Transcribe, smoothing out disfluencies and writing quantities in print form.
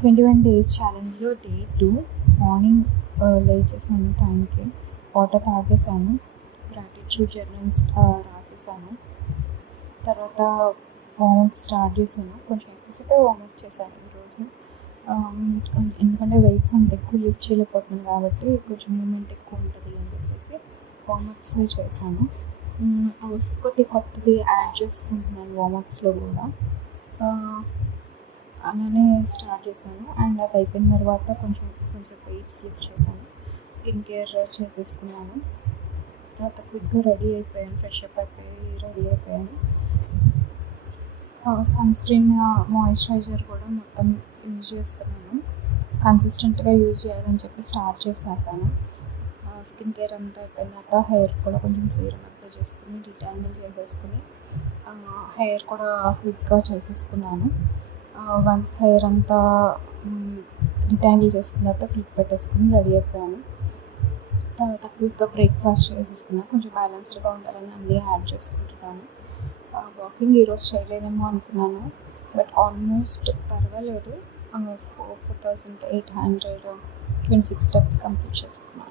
21 days ఛాలెంజ్లో day 2 morning లేచేసాను టైంకి, water తాగేసాను, gratitude journals రాసేసాను. తర్వాత warm up start చేశాను. కొంచెం ఎక్కువసేపే వార్మప్ చేశాను ఈరోజు, ఎందుకంటే వెయిట్స్ అంత ఎక్కువ లిఫ్ట్ చేయలేకపోతున్నాను కాబట్టి కొంచెం మూమెంట్ ఎక్కువ ఉంటుంది అని చెప్పేసి వార్మప్స్ చేశాను. ఒకటి కొత్తది యాడ్ చేసుకుంటున్నాను వార్మప్స్లో కూడా. అలానే స్టార్ట్ చేశాను. అండ్ అది అయిపోయిన తర్వాత కొంచెం వెయిట్స్ లిఫ్ట్ చేశాను, స్కిన్ కేర్ చేసేసుకున్నాను. తర్వాత క్విక్గా రెడీ అయిపోయాను, ఫ్రెష్ అప్ అయిపోయి రెడీ అయిపోయాను. సన్ స్క్రీన్, మాయిశ్చరైజర్ కూడా మొత్తం యూజ్ చేస్తున్నాను. కన్సిస్టెంట్గా యూజ్ చేయాలని చెప్పి స్టార్ట్ చేసేసాను. స్కిన్ కేర్ అంతా అయిపోయిన తర్వాత హెయిర్ కూడా కొంచెం సీరం అప్లై చేసుకుని డిటాంగిల్ చేసేసుకుని హెయిర్ కూడా క్విక్గా చేసేసుకున్నాను. వన్స్ హెయిర్ అంతా డిటాంగిల్ చేసుకున్న తర్వాత క్లిప్ పెట్టేసుకుని రెడీ అయిపోయాను. తర్వాత క్విక్గా బ్రేక్ఫాస్ట్ చేసేసుకున్నాను. కొంచెం బ్యాలెన్స్డ్గా ఉండాలని అన్నీ యాడ్ చేసుకుంటున్నాను. వాకింగ్ ఈరోజు చేయలేదేమో అనుకున్నాను, బట్ ఆల్మోస్ట్ పర్వాలేదు. 4826 స్టెప్స్ కంప్లీట్ చేసుకున్నాను.